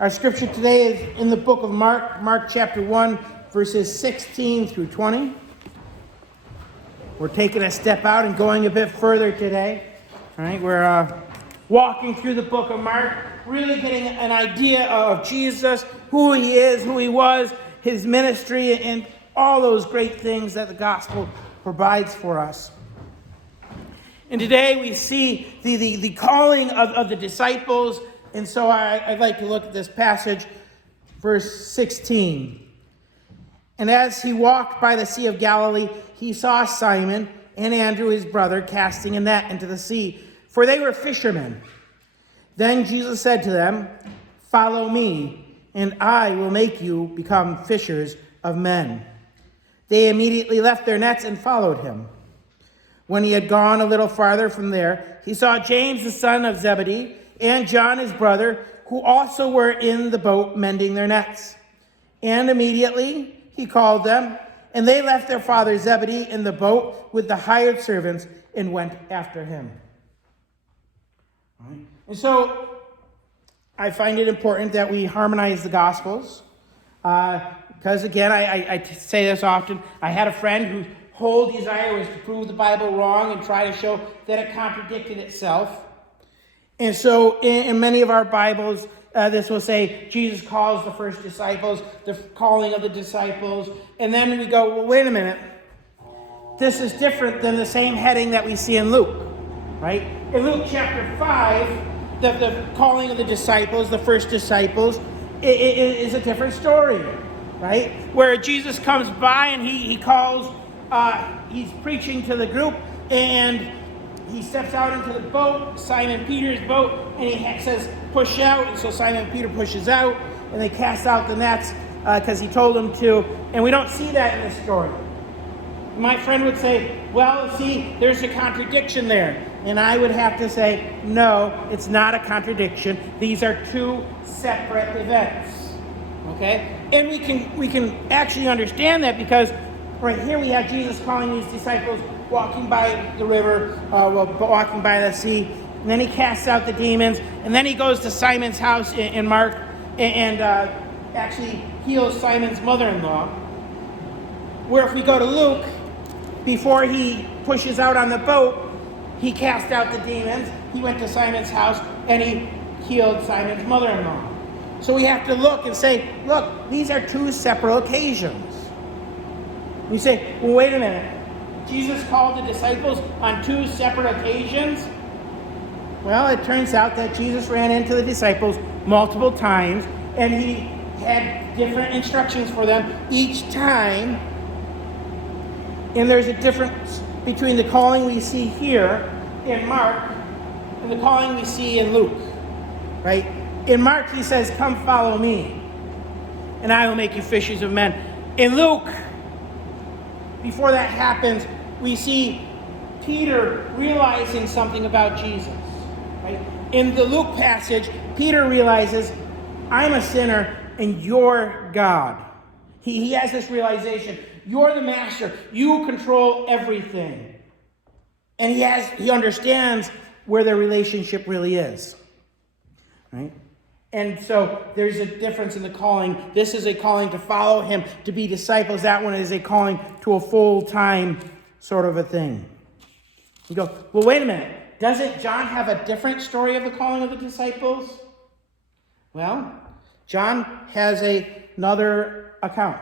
Our scripture today is in the book of Mark chapter 1, verses 16 through 20. We're taking a step out and going a bit further today. All right, we're walking through the book of Mark, really getting an idea of Jesus, who he is, who he was, his ministry, and all those great things that the gospel provides for us. And today we see the calling of the disciples. And so I'd like to look at this passage, verse 16. And as he walked by the Sea of Galilee, he saw Simon and Andrew, his brother, casting a net into the sea, for they were fishermen. Then Jesus said to them, "Follow me, and I will make you become fishers of men." They immediately left their nets and followed him. When he had gone a little farther from there, he saw James, the son of Zebedee, and John, his brother, who also were in the boat mending their nets. And immediately he called them, and they left their father Zebedee in the boat with the hired servants and went after him. All right. And so I find it important that we harmonize the Gospels. Because again, I say this often, I had a friend whose whole desire was to prove the Bible wrong and try to show that it contradicted itself. And so in many of our Bibles, this will say Jesus calls the first disciples, the calling of the disciples. And then we go, well, wait a minute. This is different than the same heading that we see in Luke, right? In Luke chapter 5, the calling of the disciples, the first disciples, it is a different story, right? Where Jesus comes by and he calls, he's preaching to the group, and he steps out into the boat, Simon Peter's boat, and he says, push out. And so Simon Peter pushes out, and they cast out the nets because he told them to. And we don't see that in this story. My friend would say, well, see, there's a contradiction there. And I would have to say, no, it's not a contradiction. These are two separate events. Okay? And we can actually understand that because right here we have Jesus calling these disciples, walking by the river, walking by the sea, and then he casts out the demons, and then he goes to Simon's house in Mark and actually heals Simon's mother-in-law. Where if we go to Luke, before he pushes out on the boat, he cast out the demons, he went to Simon's house, and he healed Simon's mother-in-law. So we have to look and say, look, these are two separate occasions. You say, well, wait a minute. Jesus called the disciples on two separate occasions? Well, it turns out that Jesus ran into the disciples multiple times, and he had different instructions for them each time. And there's a difference between the calling we see here in Mark and the calling we see in Luke, right? In Mark, he says, "Come follow me, and I will make you fishers of men." In Luke, before that happens, we see Peter realizing something about Jesus. Right? In the Luke passage, Peter realizes, I'm a sinner and you're God. He has this realization. You're the master. You control everything. And he understands where their relationship really is. Right? And so there's a difference in the calling. This is a calling to follow him, to be disciples. That one is a calling to a full-time sort of a thing. You go, well, wait a minute. Doesn't John have a different story of the calling of the disciples? Well, John has another account.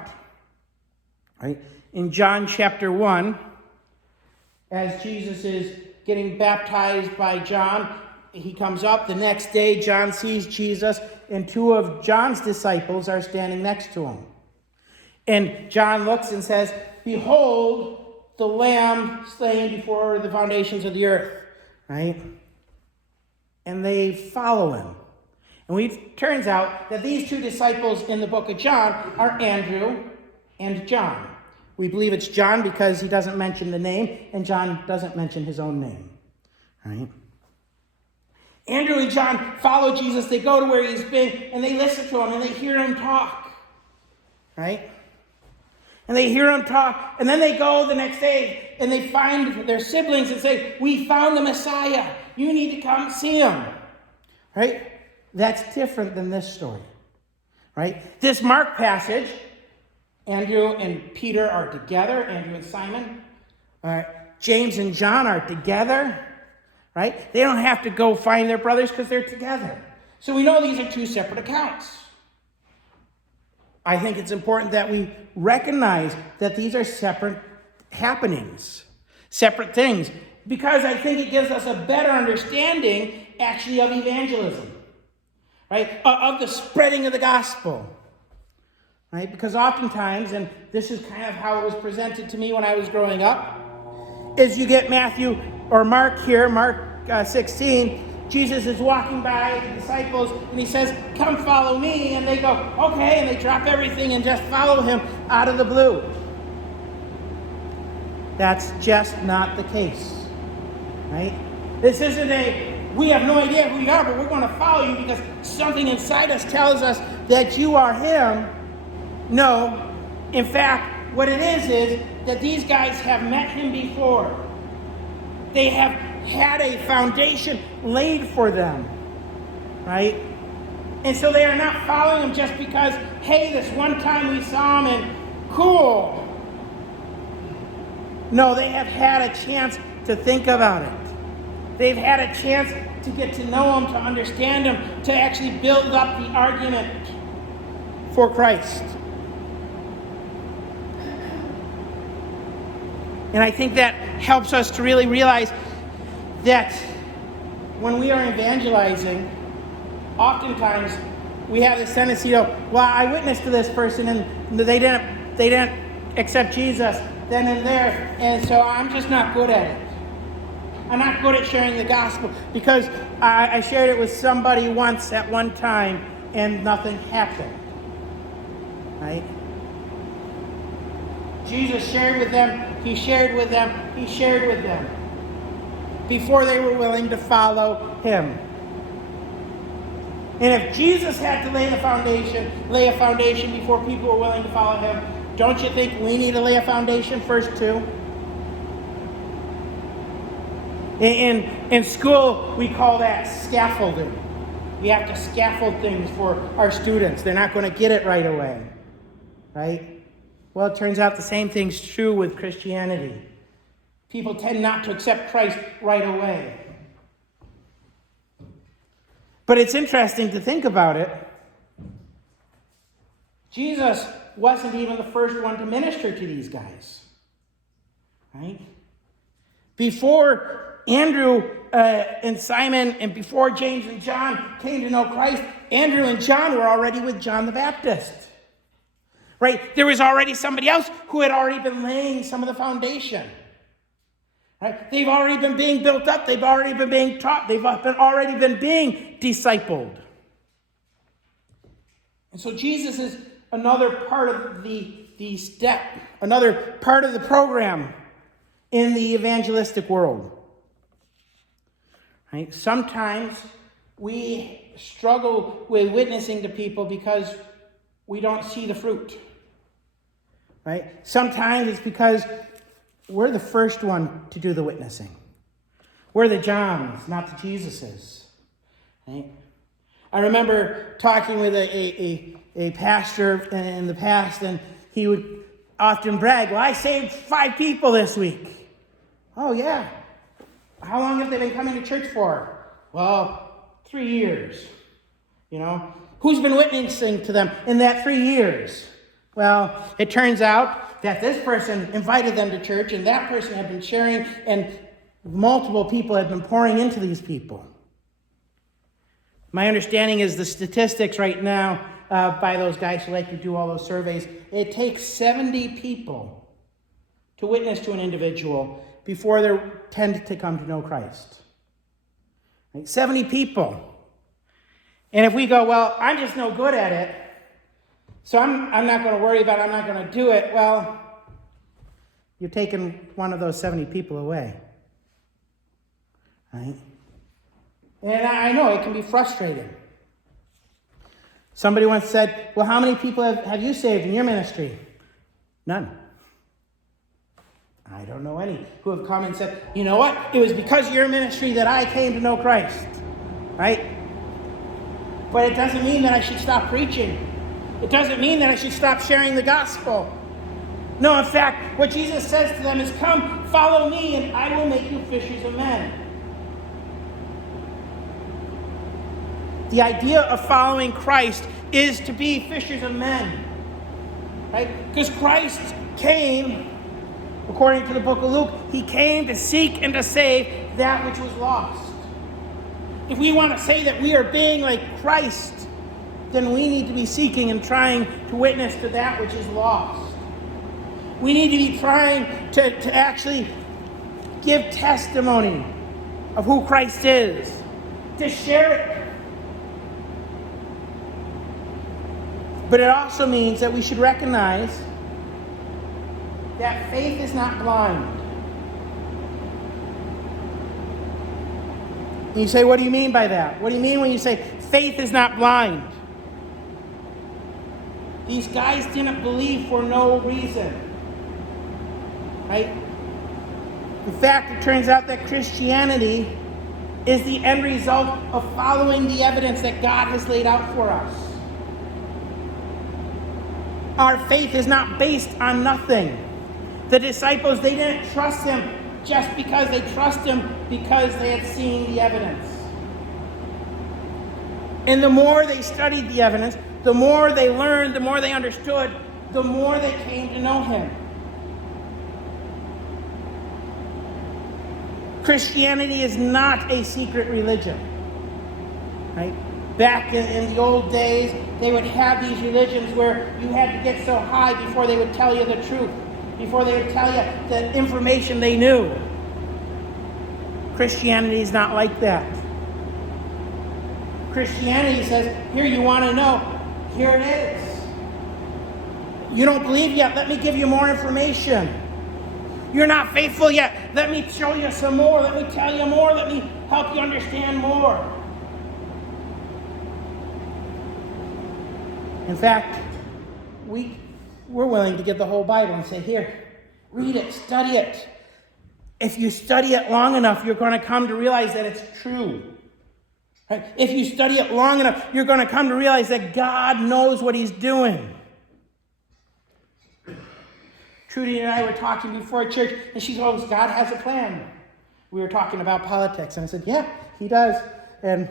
Right? In John chapter 1, as Jesus is getting baptized by John, he comes up. The next day, John sees Jesus, and two of John's disciples are standing next to him. And John looks and says, "Behold, the Lamb slain before the foundations of the earth." Right? And they follow him. And it turns out that these two disciples in the book of John are Andrew and John. We believe it's John because he doesn't mention the name, and John doesn't mention his own name. Right? Andrew and John follow Jesus. They go to where he's been, and they listen to him, and they hear him talk. Right? And they hear him talk, and then they go the next day, and they find their siblings and say, "We found the Messiah. You need to come see him." Right? That's different than this story. right? This Mark passage, Andrew and Peter are together, Andrew and Simon. James and John are together, right? They don't have to go find their brothers because they're together. So we know these are two separate accounts. I think it's important that we recognize that these are separate happenings, separate things, because I think it gives us a better understanding, actually, of evangelism, right? Of the spreading of the gospel, right? Because oftentimes, and this is kind of how it was presented to me when I was growing up, is you get Matthew or Mark here, Mark 16, Jesus is walking by the disciples and he says, "Come follow me." And they go, "Okay," and they drop everything and just follow him out of the blue. That's just not the case, right? This isn't we have no idea who you are, but we're going to follow you because something inside us tells us that you are him. No. In fact, what it is that these guys have met him before. They have had a foundation laid for them, right? And so they are not following him just because, hey, this one time we saw him and cool. No, they have had a chance to think about it. They've had a chance to get to know him, to understand him, to actually build up the argument for Christ. And I think that helps us to really realize that when we are evangelizing, oftentimes we have this tendency to, well, I witnessed to this person and they didn't accept Jesus then and there, and so I'm just not good at it. I'm not good at sharing the gospel because I shared it with somebody once at one time and nothing happened, right? Jesus shared with them, he shared with them, he shared with them before they were willing to follow him. And if Jesus had to lay a foundation before people were willing to follow him, don't you think we need to lay a foundation first too? In school, we call that scaffolding. We have to scaffold things for our students. They're not going to get it right away, right? Well, it turns out the same thing's true with Christianity. People tend not to accept Christ right away. But it's interesting to think about it. Jesus wasn't even the first one to minister to these guys, right? Before Andrew and Simon and before James and John came to know Christ, Andrew and John were already with John the Baptist, right? There was already somebody else who had already been laying some of the foundation, right? They've already been being built up. They've already been being taught. They've already been being discipled. And so Jesus is another part of the step, another part of the program in the evangelistic world. Right? Sometimes we struggle with witnessing to people because we don't see the fruit. Right? Sometimes it's because we're the first one to do the witnessing. We're the Johns, not the Jesuses. Right? I remember talking with a pastor in the past, and he would often brag, "Well, I saved 5 people this week." "Oh, yeah. How long have they been coming to church for?" "Well, 3 years." You know, who's been witnessing to them in that 3 years? Well, it turns out that this person invited them to church, and that person had been sharing, and multiple people had been pouring into these people. My understanding is the statistics right now by those guys who like to do all those surveys, it takes 70 people to witness to an individual before they tend to come to know Christ. Like 70 people. And if we go, "Well, I'm just no good at it, so I'm not going to worry about it, I'm not going to do it," well, you're taking one of those 70 people away. Right? And I know it can be frustrating. Somebody once said, "Well, how many people have you saved in your ministry?" "None." I don't know any who have come and said, "You know what? It was because of your ministry that I came to know Christ." Right? But it doesn't mean that I should stop preaching. It doesn't mean that I should stop sharing the gospel. No, in fact, what Jesus says to them is, come, follow me, and I will make you fishers of men. The idea of following Christ is to be fishers of men. Right? Because Christ came, according to the book of Luke, he came to seek and to save that which was lost. If we want to say that we are being like Christ, then we need to be seeking and trying to witness to that which is lost. We need to be trying to actually give testimony of who Christ is, to share it. But it also means that we should recognize that faith is not blind. And you say, what do you mean by that? What do you mean when you say faith is not blind? These guys didn't believe for no reason. Right? In fact, it turns out that Christianity is the end result of following the evidence that God has laid out for us. Our faith is not based on nothing. The disciples, they didn't trust him just because they trust him because they had seen the evidence. And the more they studied the evidence, the more they learned, the more they understood, the more they came to know him. Christianity is not a secret religion. Right? Back in the old days, they would have these religions where you had to get so high before they would tell you the truth, before they would tell you the information they knew. Christianity is not like that. Christianity says, here, you want to know, here it is. You don't believe yet, let me give you more information. You're not faithful yet, let me show you some more, let me tell you more, let me help you understand more. In fact, we're willing to give the whole Bible and say, here, read it, study it. If you study it long enough, you're going to come to realize that it's true. Right? If you study it long enough, you're going to come to realize that God knows what he's doing. Trudy and I were talking before church, and she goes, God has a plan. We were talking about politics, and I said, yeah, he does. And,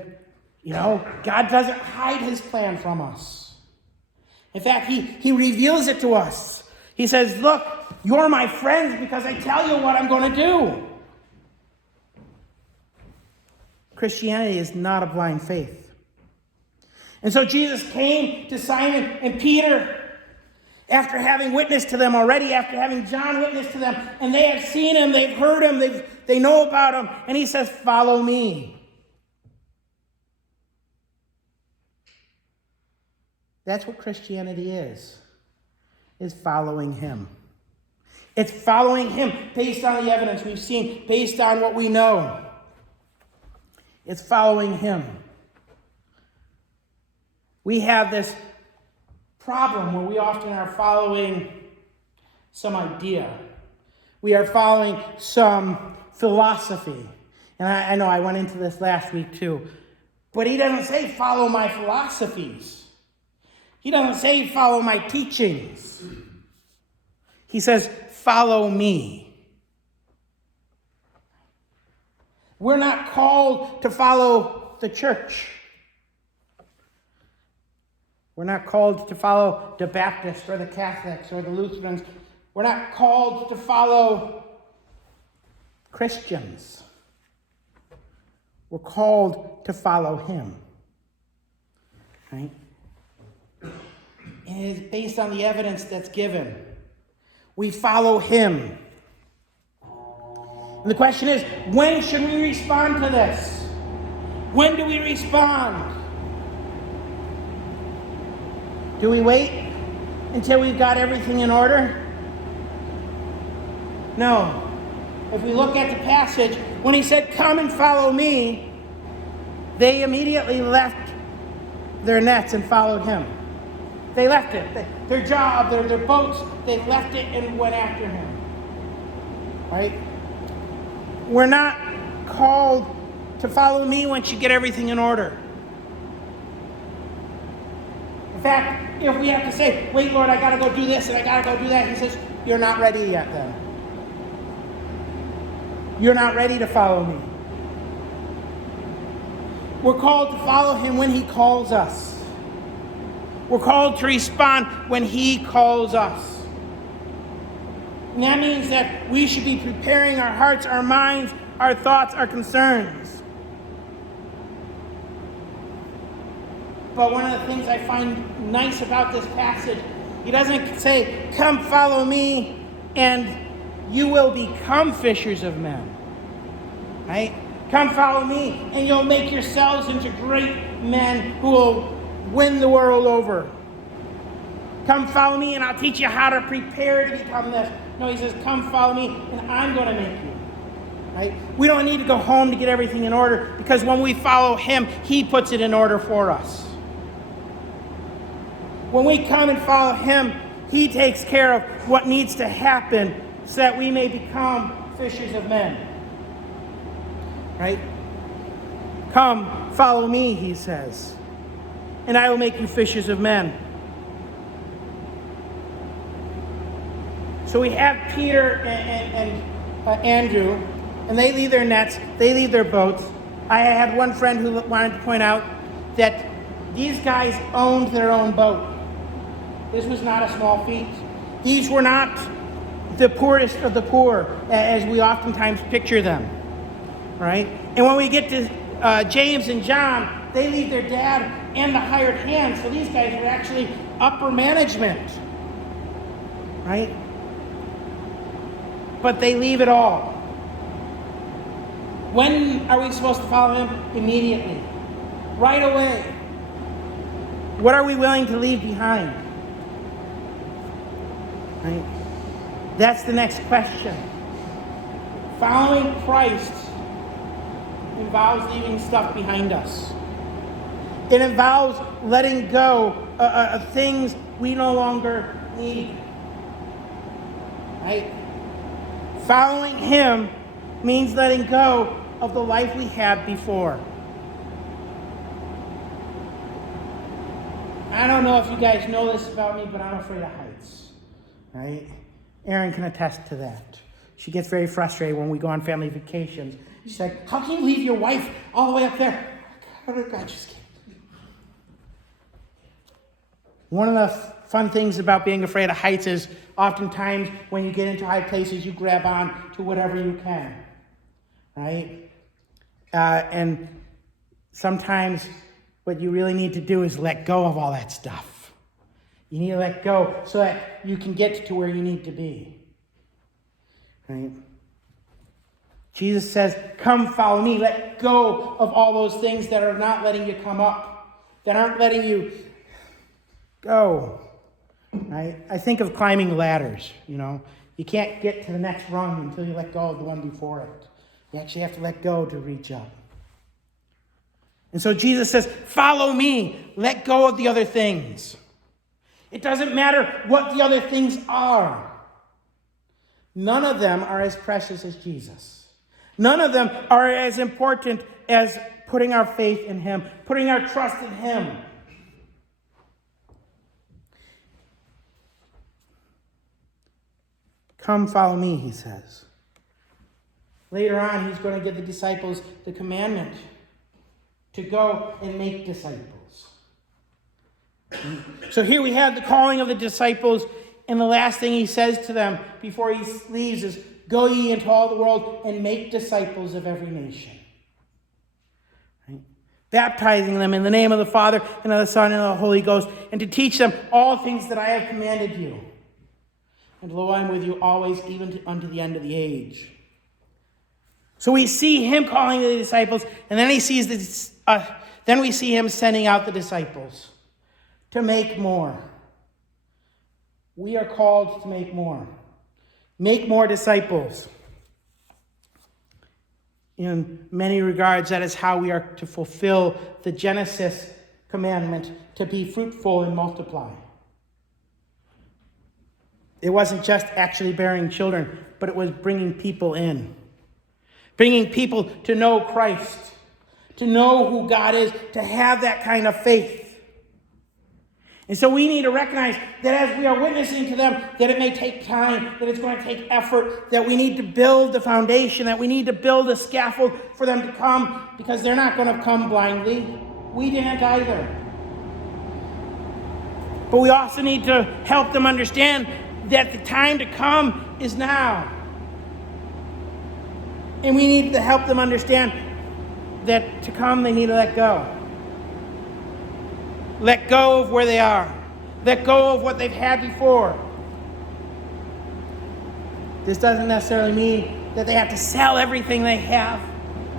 God doesn't hide his plan from us. In fact, he reveals it to us. He says, look, you're my friends because I tell you what I'm going to do. Christianity is not a blind faith. And so Jesus came to Simon and Peter after having witnessed to them already, after having John witness to them, and they have seen him, they've heard him, they know about him, and he says, follow me. That's what Christianity is following him. It's following him based on the evidence we've seen, based on what we know. It's following him. We have this problem where we often are following some idea. We are following some philosophy. And I know I went into this last week too. But he doesn't say follow my philosophies. He doesn't say follow my teachings. He says follow me. We're not called to follow the church. We're not called to follow the Baptists or the Catholics or the Lutherans. We're not called to follow Christians. We're called to follow him. Right? And it is based on the evidence that's given. We follow him. And the question is, when should we respond to this? When do we respond? Do we wait until we've got everything in order? No. If we look at the passage, when he said, come and follow me, they immediately left their nets and followed him. They left it. Their job, their boats, they left it and went after him. Right? We're not called to follow me once you get everything in order. In fact, if we have to say, wait, Lord, I got to go do this and I got to go do that, he says, you're not ready yet then. You're not ready to follow me. We're called to follow him when he calls us. We're called to respond when he calls us. And that means that we should be preparing our hearts, our minds, our thoughts, our concerns. But one of the things I find nice about this passage, he doesn't say, come follow me and you will become fishers of men. Right? Come follow me and you'll make yourselves into great men who will win the world over. Come follow me and I'll teach you how to prepare to become this. No, he says, come follow me and I'm going to make you. Right? We don't need to go home to get everything in order, because when we follow him, he puts it in order for us. When we come and follow him, he takes care of what needs to happen so that we may become fishers of men. Right? Come, follow me, he says, and I will make you fishers of men. So we have Peter and Andrew, and they leave their nets, they leave their boats. I had one friend who wanted to point out that these guys owned their own boat. This was not a small feat. These were not the poorest of the poor, as we oftentimes picture them. Right? And when we get to James and John, they leave their dad and the hired hand. So these guys were actually upper management. Right? But they leave it all. When are we supposed to follow him? Immediately. Right away. What are we willing to leave behind? Right? That's the next question. Following Christ involves leaving stuff behind us. It involves letting go of things we no longer need. Right? Following him means letting go of the life we had before. I don't know if you guys know this about me, but I'm afraid of heights. Right? Erin can attest to that. She gets very frustrated when we go on family vacations. She's like, how can you leave your wife all the way up there? God, just kidding. One of the fun things about being afraid of heights is oftentimes when you get into high places, you grab on to whatever you can. Right? And sometimes what you really need to do is let go of all that stuff. You need to let go so that you can get to where you need to be. Right? Jesus says, come follow me. Let go of all those things that are not letting you come up, that aren't letting you go. Right? I think of climbing ladders, You can't get to the next rung until you let go of the one before it. You actually have to let go to reach up. And so Jesus says, follow me. Let go of the other things. It doesn't matter what the other things are. None of them are as precious as Jesus. None of them are as important as putting our faith in him, putting our trust in him. Come follow me, he says. Later on, he's going to give the disciples the commandment to go and make disciples. So here we have the calling of the disciples, and the last thing he says to them before he leaves is, go ye into all the world and make disciples of every nation. Right? Baptizing them in the name of the Father and of the Son and of the Holy Ghost, and to teach them all things that I have commanded you. And lo, I am with you always, even unto the end of the age. So we see him calling the disciples, and then then we see him sending out the disciples to make more. We are called to make more. Make more disciples. In many regards, that is how we are to fulfill the Genesis commandment to be fruitful and multiply. It wasn't just actually bearing children, but it was bringing people in. Bringing people to know Christ, to know who God is, to have that kind of faith. And so we need to recognize that as we are witnessing to them, that it may take time, that it's going to take effort, that we need to build the foundation, that we need to build a scaffold for them to come, because they're not going to come blindly. We didn't either. But we also need to help them understand that the time to come is now. And we need to help them understand that to come, they need to let go. Let go of where they are. Let go of what they've had before. This doesn't necessarily mean that they have to sell everything they have,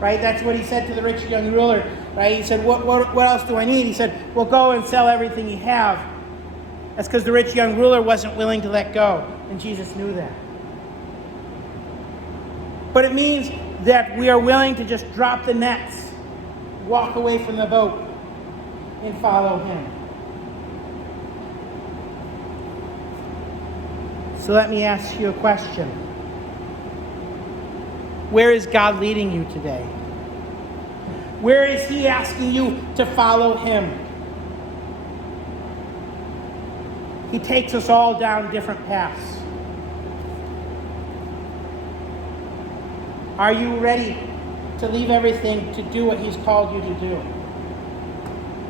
right? That's what he said to the rich young ruler, right? He said, what else do I need? He said, well, go and sell everything you have. That's because the rich young ruler wasn't willing to let go, and Jesus knew that. But it means that we are willing to just drop the nets, walk away from the boat, and follow him. So let me ask you a question. Where is God leading you today? Where is he asking you to follow him? He takes us all down different paths. Are you ready to leave everything to do what he's called you to do?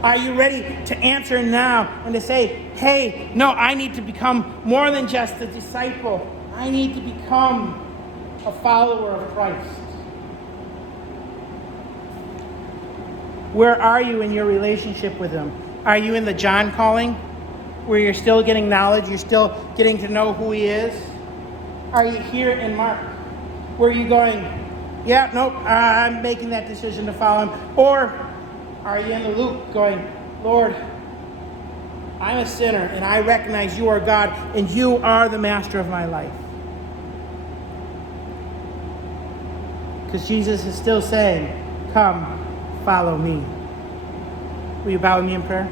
Are you ready to answer now and to say, hey, no, I need to become more than just a disciple. I need to become a follower of Christ. Where are you in your relationship with him? Are you in the John calling, where you're still getting knowledge, you're still getting to know who he is? Are you here in Mark, where you're going, yeah, nope, I'm making that decision to follow him? Or are you in the Luke going, Lord, I'm a sinner and I recognize you are God and you are the master of my life? Because Jesus is still saying, come, follow me. Will you bow with me in prayer?